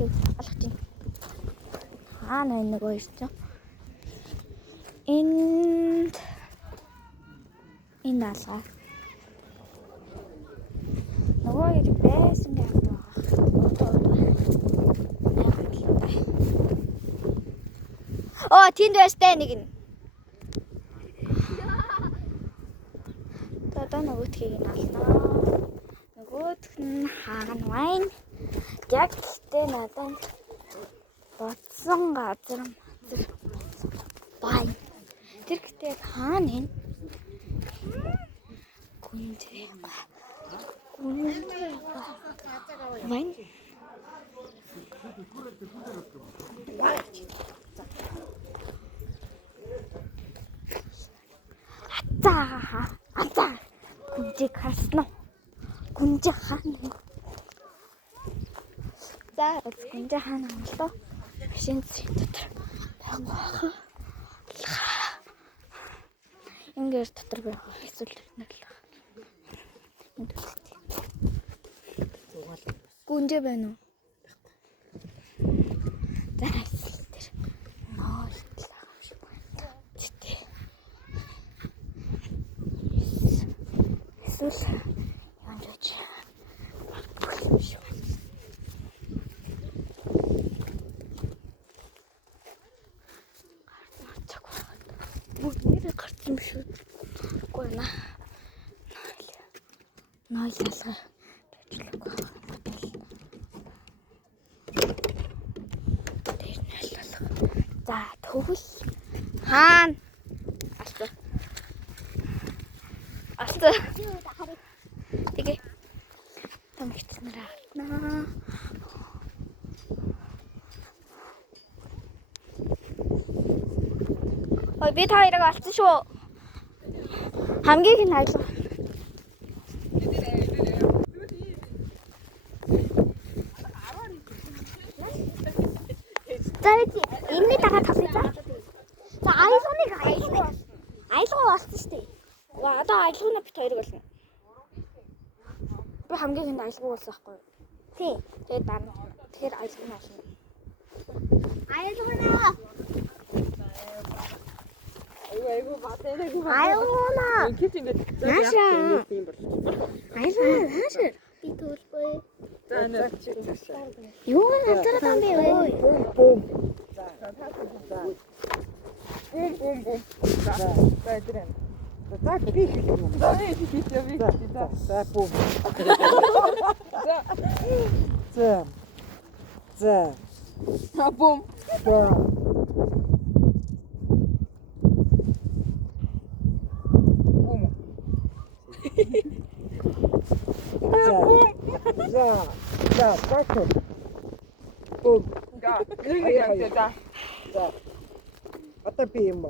Тэг алах чинь. Нэг хоёр ч. Энд алгаа. Нөгөө хэрэг байсан гэдэг байна. Оо, тэнд байстай нэг нь. Одоо нөгөөдхийг нь алнаа. Нөгөөх нь хаана байна? Яг тэ надад бодсон газар байна. Тэр гэдэг хаана вэ? Гүнзгий. Вайн. Ата. Гүнзгий харсан уу? Гүнзгий хаана? За, гүнзгий хаана юм л доо? Машин зүйн дотор байгаа. Ингээд дотор байгаа. Эсвэл нэг л. Гүнзгий байна уу? За, тэр нол талаа юм шиг байна. Эсвэл явж очиж. Нэр гарсан биш үү? Үгүй наа. Нойл алга. Төжлөхгүй. Тэр нойл алга. За, төвл хаана? Алцаа. Тэгээ. Тамхит нараа гатнаа. Ой, би та хоёрыг олсон шүү. Хамгийн их айлга. Заавал энэ дагаад тавьчихаа. За, айлга болсон шүү дээ. Одоо айлгыг бит хоёрыг олно. Би хамгийн их айлга болсон байхгүй юу? Тий. Тэгээд дараа. Тэгэхээр айлгыг нь олно. Айлгана. Айгу батэрэг байна. Айлгана. Ингэж ингэж. Наашаа. Айлгана. Би төлбөө. За юу надад юм бэ? Бум. За. Бум. За идрэн. Так бих. За бих. За бум. За. Бум. За, так. Бум. За. Одоо би юм.